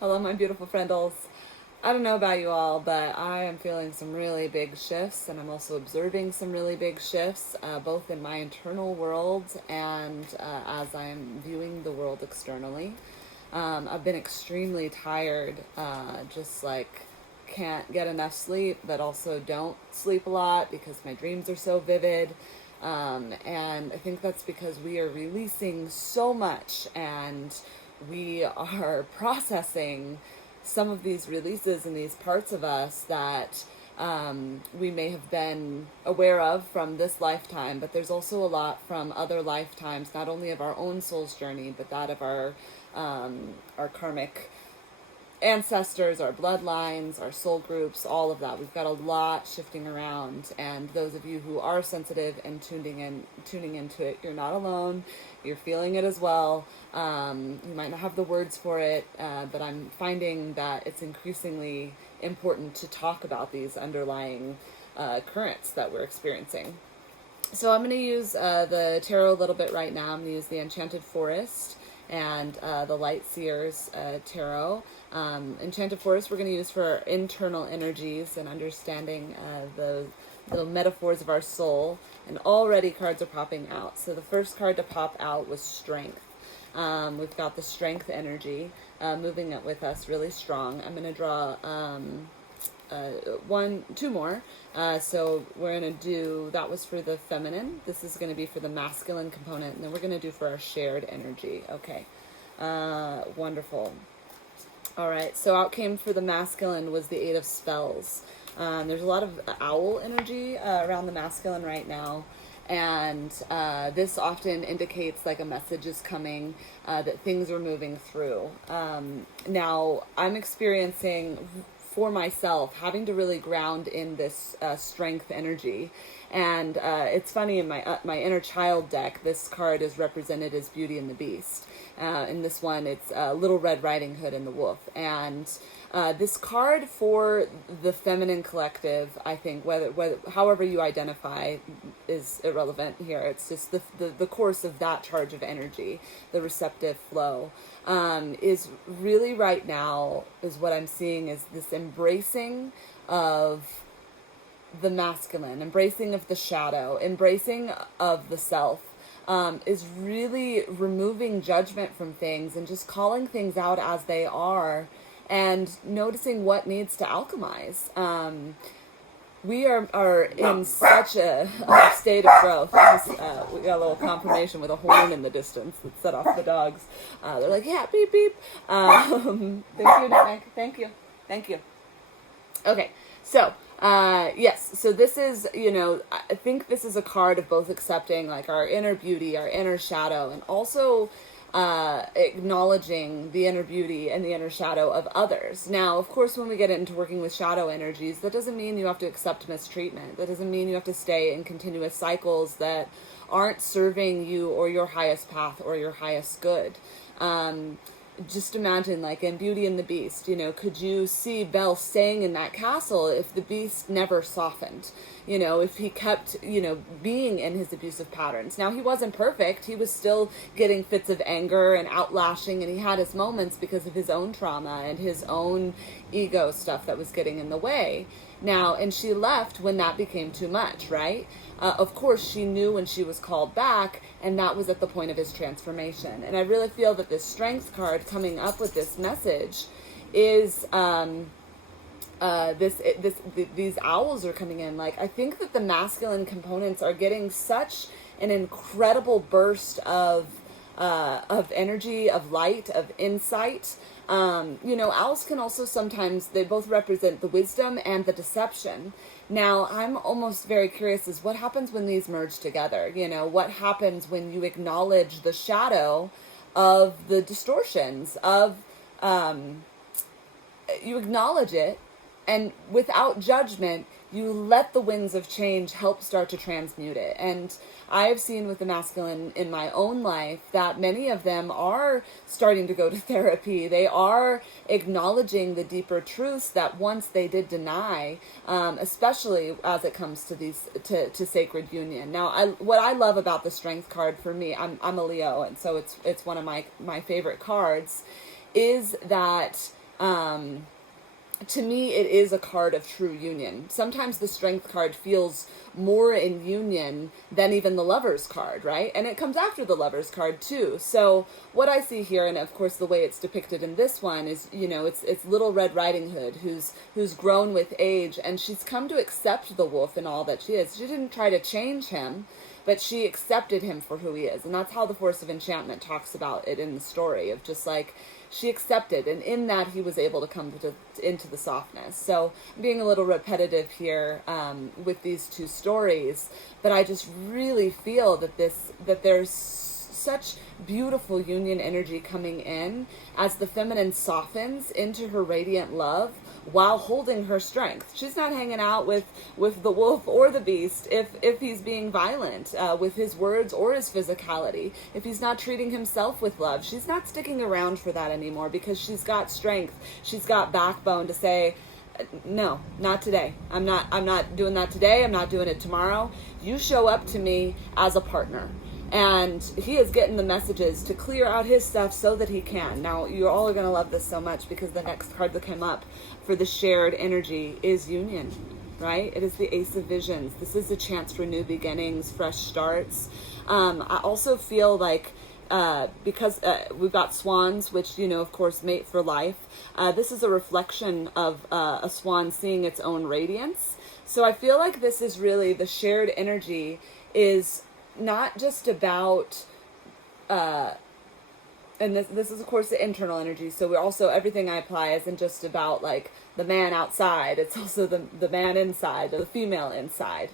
Hello, my beautiful friendles. I don't know about you all, but I am feeling some really big shifts, and I'm also observing some really big shifts, both in my internal world and as I'm viewing the world externally. I've been extremely tired, just like can't get enough sleep, but also don't sleep a lot because my dreams are so vivid. And I think that's because we are releasing so much and we are processing some of these releases and these parts of us that we may have been aware of from this lifetime, but there's also a lot from other lifetimes, not only of our own soul's journey, but that of our karmic ancestors, our bloodlines, our soul groups, all of that. We've got a lot shifting around, and those of you who are sensitive and tuning into it, you're not alone. You're feeling it as well. You might not have the words for it, but I'm finding that it's increasingly important to talk about these underlying currents that we're experiencing. So I'm going to use the tarot a little bit right now. I'm going to use the Enchanted Forest and the Light Seers tarot. Enchanted Forest we're going to use for our internal energies and understanding the metaphors of our soul. And already cards are popping out. So the first card to pop out was Strength. We've got the Strength energy moving it with us really strong. I'm going to draw two more. So we're going to do, that was for the feminine. This is going to be for the masculine component. And then we're going to do for our shared energy. Okay. Wonderful. All right. So out came for the masculine was the Eight of Spells. There's a lot of owl energy around the masculine right now. And this often indicates like a message is coming, that things are moving through. Now, I'm experiencing for myself having to really ground in this strength energy. And it's funny, in my inner child deck, this card is represented as Beauty and the Beast. In this one, it's Little Red Riding Hood and the Wolf. And this card for the feminine collective, I think, whether however you identify is irrelevant here. It's just the course of that charge of energy, the receptive flow, is really right now is what I'm seeing is this embracing of the masculine, embracing of the shadow, embracing of the self. Is really removing judgment from things and just calling things out as they are and noticing what needs to alchemize. We are in such a state of growth. We got a little confirmation with a horn in the distance that set off the dogs. They're like, yeah, beep, beep. Thank you, Nick. Thank you. Okay, so yes, so this is, I think this is a card of both accepting like our inner beauty, our inner shadow, and also acknowledging the inner beauty and the inner shadow of others. Now, of course, when we get into working with shadow energies, that doesn't mean you have to accept mistreatment. That doesn't mean you have to stay in continuous cycles that aren't serving you or your highest path or your highest good. Just imagine, like in Beauty and the Beast, could you see Belle staying in that castle if the beast never softened? If he kept, being in his abusive patterns. Now, he wasn't perfect. He was still getting fits of anger and outlashing, and he had his moments because of his own trauma and his own ego stuff that was getting in the way. Now, and she left when that became too much, right? Of course, she knew when she was called back, and that was at the point of his transformation. And I really feel that this Strength card coming up with this message is these owls are coming in. Like, I think that the masculine components are getting such an incredible burst of energy, of light, of insight. Owls can also sometimes, they both represent the wisdom and the deception. Now, I'm almost very curious as what happens when these merge together? What happens when you acknowledge the shadow of the distortions of, you acknowledge it, and without judgment, you let the winds of change help start to transmute it. And I have seen with the masculine in my own life that many of them are starting to go to therapy. They are acknowledging the deeper truths that once they did deny, especially as it comes to these to sacred union. Now, what I love about the Strength card for me, I'm a Leo, and so it's one of my favorite cards, is that to me, it is a card of true union. Sometimes the Strength card feels more in union than even the Lover's card, right? And it comes after the Lover's card too. So what I see here, and of course the way it's depicted in this one is, you know, it's Little Red Riding Hood who's grown with age, and she's come to accept the wolf and all that she is. She didn't try to change him, but she accepted him for who he is. And that's how the Force of Enchantment talks about it in the story, of just like, she accepted, and in that he was able to come into the softness. So I'm being a little repetitive here with these two stories, but I just really feel that there's such beautiful union energy coming in as the feminine softens into her radiant love while holding her strength. She's not hanging out with the wolf or the beast if he's being violent with his words or his physicality. If he's not treating himself with love, she's not sticking around for that anymore, because she's got strength. She's got backbone to say, no, not today. I'm not doing that today. I'm not doing it tomorrow. You show up to me as a partner. And he is getting the messages to clear out his stuff so that he can. Now, you all are going to love this so much, because the next card that came up for the shared energy is union, right? It is the Ace of Visions. This is a chance for new beginnings, fresh starts. I also feel like because we've got swans, which, you know, of course, mate for life. This is a reflection of a swan seeing its own radiance. So I feel like this is really, the shared energy is not just about, and this is of course the internal energy, so we're also, everything I apply isn't just about like the man outside, it's also the man inside, the female inside.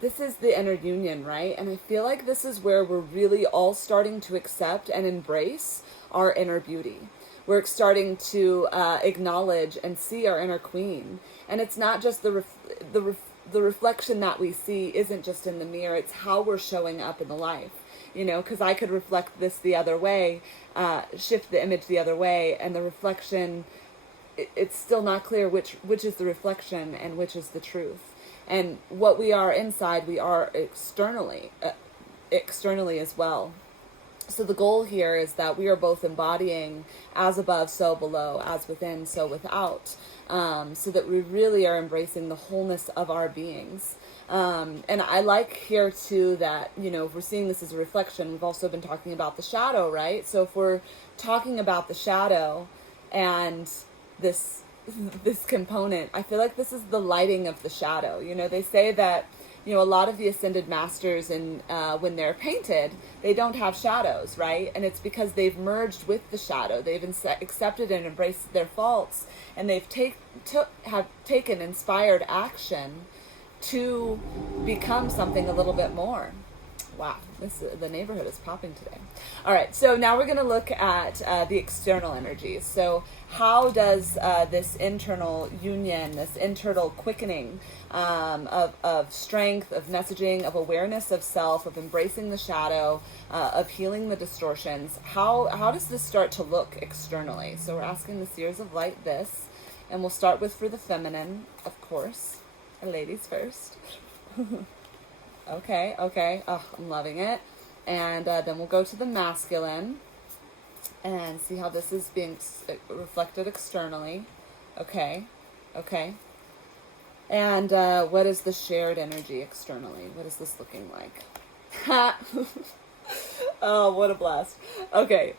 This is the inner union, right? And I feel like this is where we're really all starting to accept and embrace our inner beauty. We're starting to acknowledge and see our inner queen. And it's not just the reflection that we see isn't just in the mirror, it's how we're showing up in the life. You know, because I could reflect this the other way, shift the image the other way, and the reflection, it's still not clear which is the reflection and which is the truth. And what we are inside, we are externally as well. So the goal here is that we are both embodying as above, so below, as within, so without, so that we really are embracing the wholeness of our beings. And I like here too that, you know, if we're seeing this as a reflection, we've also been talking about the shadow, right? So if we're talking about the shadow and this component, I feel like this is the lighting of the shadow. You know, they say that, you know, a lot of the ascended masters, and when they're painted, they don't have shadows, right? And it's because they've merged with the shadow. They've accepted and embraced their faults, and they've have taken inspired action to become something a little bit more. Wow, the neighborhood is popping today. All right, so now we're going to look at the external energies. So how does this internal union, this internal quickening of strength, of messaging, of awareness of self, of embracing the shadow, of healing the distortions, how does this start to look externally? So we're asking the Seers of Light this, and we'll start with for the feminine, of course. Ladies first. Okay. Oh, I'm loving it. And then we'll go to the masculine and see how this is being reflected externally. Okay. And what is the shared energy externally? What is this looking like? Oh, what a blast. Okay.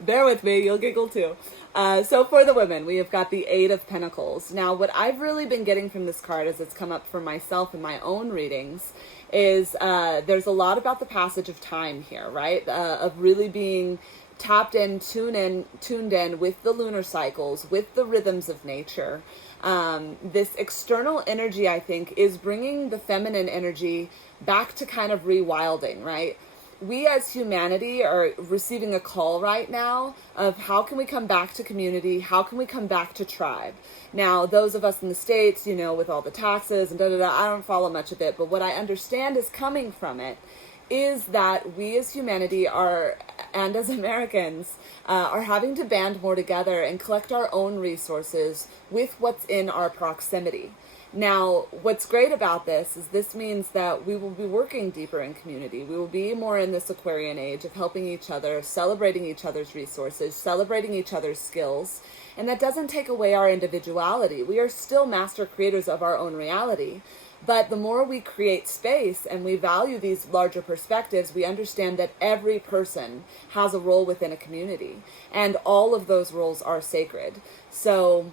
Bear with me. You'll giggle too. So for the women, we have got the Eight of Pentacles. Now, what I've really been getting from this card as it's come up for myself in my own readings is there's a lot about the passage of time here, right? Of really being tapped in, tuned in with the lunar cycles, with the rhythms of nature. This external energy, I think, is bringing the feminine energy back to kind of rewilding, right? We as humanity are receiving a call right now of how can we come back to community? How can we come back to tribe? Now, those of us in the States, you know, with all the taxes and I don't follow much of it, but what I understand is coming from it is that we as humanity are, and as Americans, are having to band more together and collect our own resources with what's in our proximity. Now, what's great about this is this means that we will be working deeper in community. We will be more in this Aquarian age of helping each other, celebrating each other's resources, celebrating each other's skills. And that doesn't take away our individuality. We are still master creators of our own reality. But the more we create space and we value these larger perspectives, we understand that every person has a role within a community. And all of those roles are sacred. So,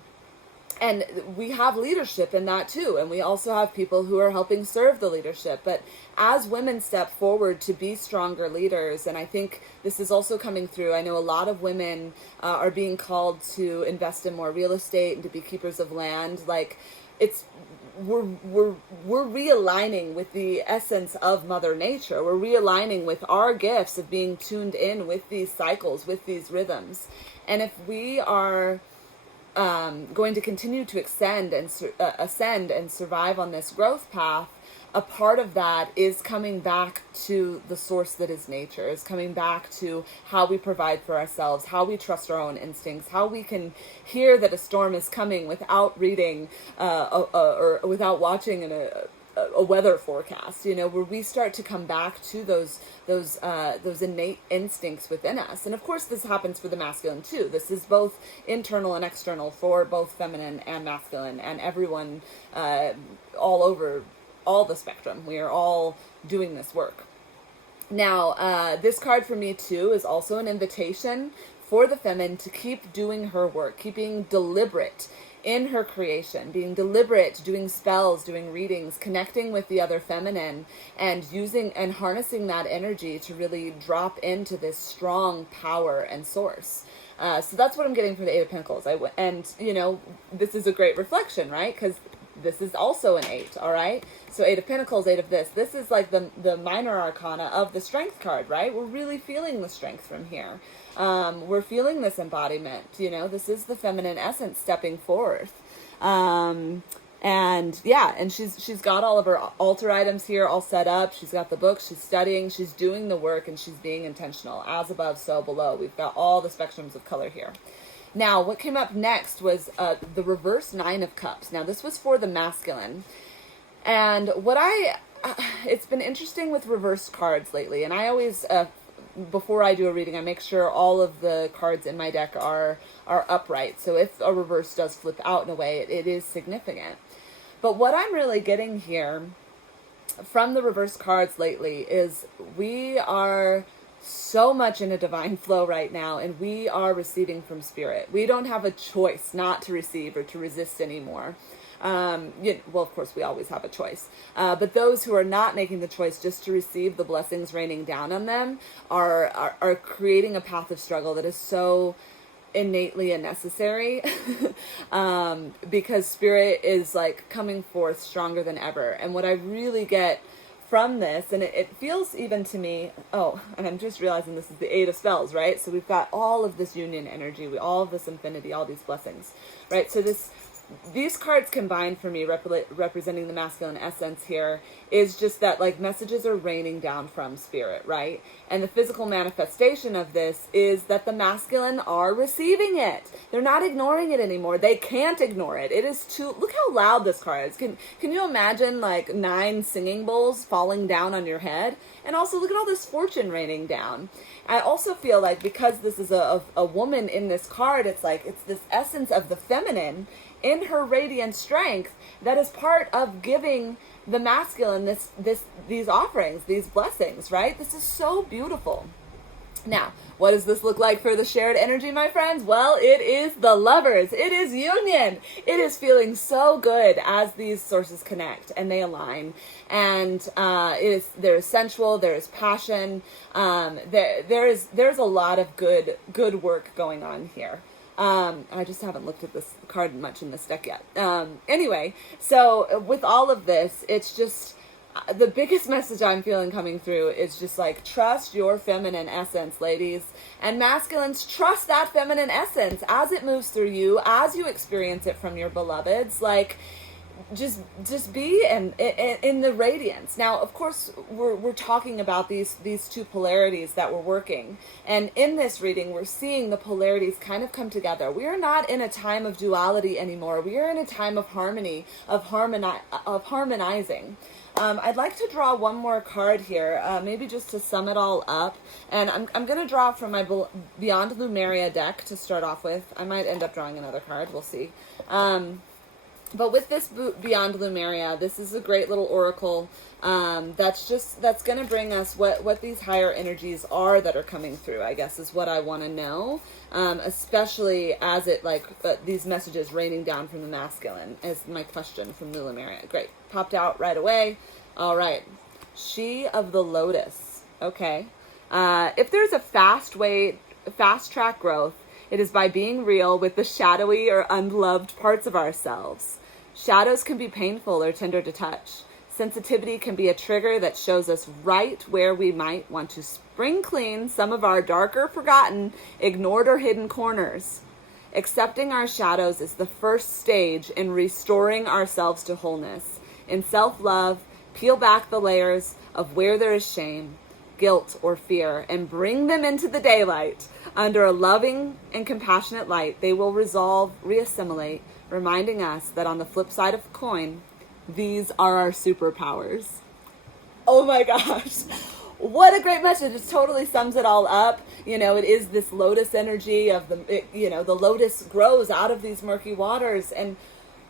and we have leadership in that too. And we also have people who are helping serve the leadership. But as women step forward to be stronger leaders, and I think this is also coming through, I know a lot of women are being called to invest in more real estate and to be keepers of land. Like, it's, we're realigning with the essence of Mother Nature. We're realigning with our gifts of being tuned in with these cycles, with these rhythms. And if we are going to continue to ascend and survive on this growth path, a part of that is coming back to the source that is nature, is coming back to how we provide for ourselves, how we trust our own instincts, how we can hear that a storm is coming without reading or without watching a weather forecast, you know, where we start to come back to those innate instincts within us. And of course, this happens for the masculine too. This is both internal and external for both feminine and masculine, and everyone all over all the spectrum. We are all doing this work. Now, this card for me too is also an invitation for the feminine to keep doing her work, keeping deliberate in her creation, being deliberate, doing spells, doing readings, connecting with the other feminine, and using and harnessing that energy to really drop into this strong power and source. So that's what I'm getting from the Eight of Pentacles. And you know, this is a great reflection, right? Because this is also an 8, all right? So 8 of Pentacles, 8 of this. This is like the minor arcana of the Strength card, right? We're really feeling the strength from here. We're feeling this embodiment, you know? This is the feminine essence stepping forth. And yeah, and she's got all of her altar items here all set up. She's got the book, she's studying, she's doing the work, and she's being intentional. As above, so below. We've got all the spectrums of color here. Now, what came up next was the reverse 9 of Cups. Now, this was for the masculine. And it's been interesting with reverse cards lately. And I always, before I do a reading, I make sure all of the cards in my deck are upright. So if a reverse does flip out in a way, it is significant. But what I'm really getting here from the reverse cards lately is we are so much in a divine flow right now, and we are receiving from spirit. We don't have a choice not to receive or to resist anymore. Well, of course, we always have a choice. But those who are not making the choice just to receive the blessings raining down on them are creating a path of struggle that is so innately unnecessary because spirit is like coming forth stronger than ever. And what I really get from this, and it feels even to me, oh, and I'm just realizing this is the 8 of Spells, right? So we've got all of this union energy, all of this infinity, all these blessings, right? So these cards combined for me, representing the masculine essence here, is just that like messages are raining down from spirit, right? And the physical manifestation of this is that the masculine are receiving it. They're not ignoring it anymore. They can't ignore it. It is too, look how loud this card is. Can you imagine like 9 singing bowls falling down on your head? And also look at all this fortune raining down. I also feel like because this is a woman in this card, it's like, it's this essence of the feminine in her radiant strength that is part of giving the masculine these offerings, these blessings, right? This is so beautiful. Now, what does this look like for the shared energy, my friends? Well, it is the Lovers. It is union. It is feeling so good as these sources connect and they align. And there is sensual, there is passion. There's a lot of good work going on here. I just haven't looked at this card much in this deck yet. Anyway, so with all of this, it's just the biggest message I'm feeling coming through is just like, trust your feminine essence, ladies. And masculines, trust that feminine essence as it moves through you, as you experience it from your beloveds. Like, just be in the radiance. Now, of course, we're talking about these two polarities that we're working, and in this reading, we're seeing the polarities kind of come together. We are not in a time of duality anymore. We are in a time of harmony, of harmonizing. I'd like to draw one more card here, maybe just to sum it all up. And I'm going to draw from my Beyond Lumeria deck to start off with. I might end up drawing another card. We'll see. But with this Beyond Lumeria, this is a great little oracle that's going to bring us what these higher energies are that are coming through, I guess, is what I want to know, especially as it, these messages raining down from the masculine is my question from the Lumeria. Great. Popped out right away. All right. She of the Lotus. Okay. If there's a fast track growth, it is by being real with the shadowy or unloved parts of ourselves. Shadows can be painful or tender to touch. Sensitivity can be a trigger that shows us right where we might want to spring clean some of our darker, forgotten, ignored, or hidden corners. Accepting our shadows is the first stage in restoring ourselves to wholeness. In self-love, peel back the layers of where there is shame, guilt, or fear, and bring them into the daylight. Under a loving and compassionate light, they will resolve, reassimilate, reminding us that on the flip side of the coin, these are our superpowers. Oh my gosh. What a great message. It totally sums it all up. It is this lotus energy of the lotus grows out of these murky waters. And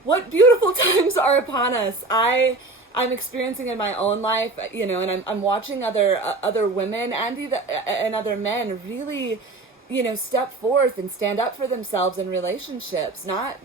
what beautiful times are upon us. I'm experiencing in my own life, and I'm watching other women and other men really, step forth and stand up for themselves in relationships. Not,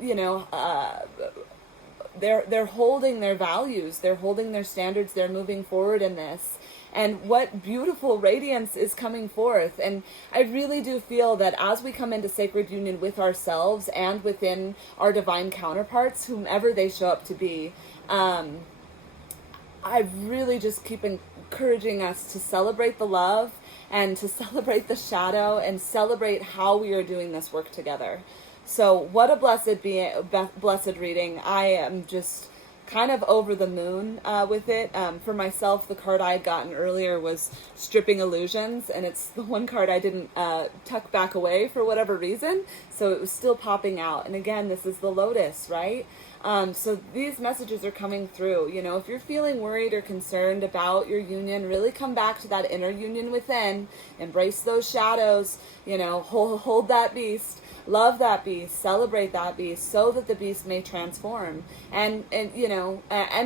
they're holding their values, they're holding their standards, they're moving forward in this. And what beautiful radiance is coming forth. And I really do feel that as we come into sacred union with ourselves and within our divine counterparts, whomever they show up to be, I really just keep encouraging us to celebrate the love and to celebrate the shadow and celebrate how we are doing this work together. So what a blessed reading. I am just kind of over the moon with it. For myself, the card I had gotten earlier was Stripping Illusions, and it's the one card I didn't tuck back away for whatever reason, so it was still popping out. And again, this is the Lotus, right? So these messages are coming through. If you're feeling worried or concerned about your union, really come back to that inner union within, embrace those shadows, hold that beast. Love that beast, celebrate that beast, so that the beast may transform, and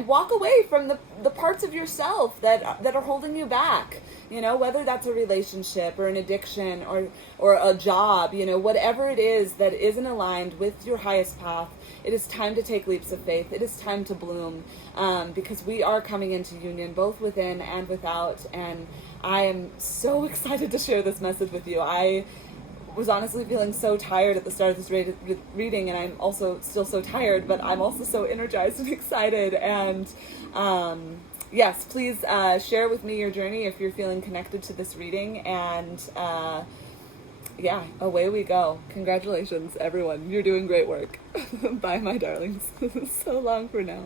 walk away from the parts of yourself that are holding you back. Whether that's a relationship or an addiction or a job, whatever it is that isn't aligned with your highest path. It is time to take leaps of faith. It is time to bloom, because we are coming into union both within and without. And I am so excited to share this message with you. I was honestly feeling so tired at the start of this reading, and I'm also still so tired, but I'm also so energized and excited. And yes, please share with me your journey if you're feeling connected to this reading. And yeah, away we go. Congratulations, everyone. You're doing great work. Bye, my darlings. So long for now.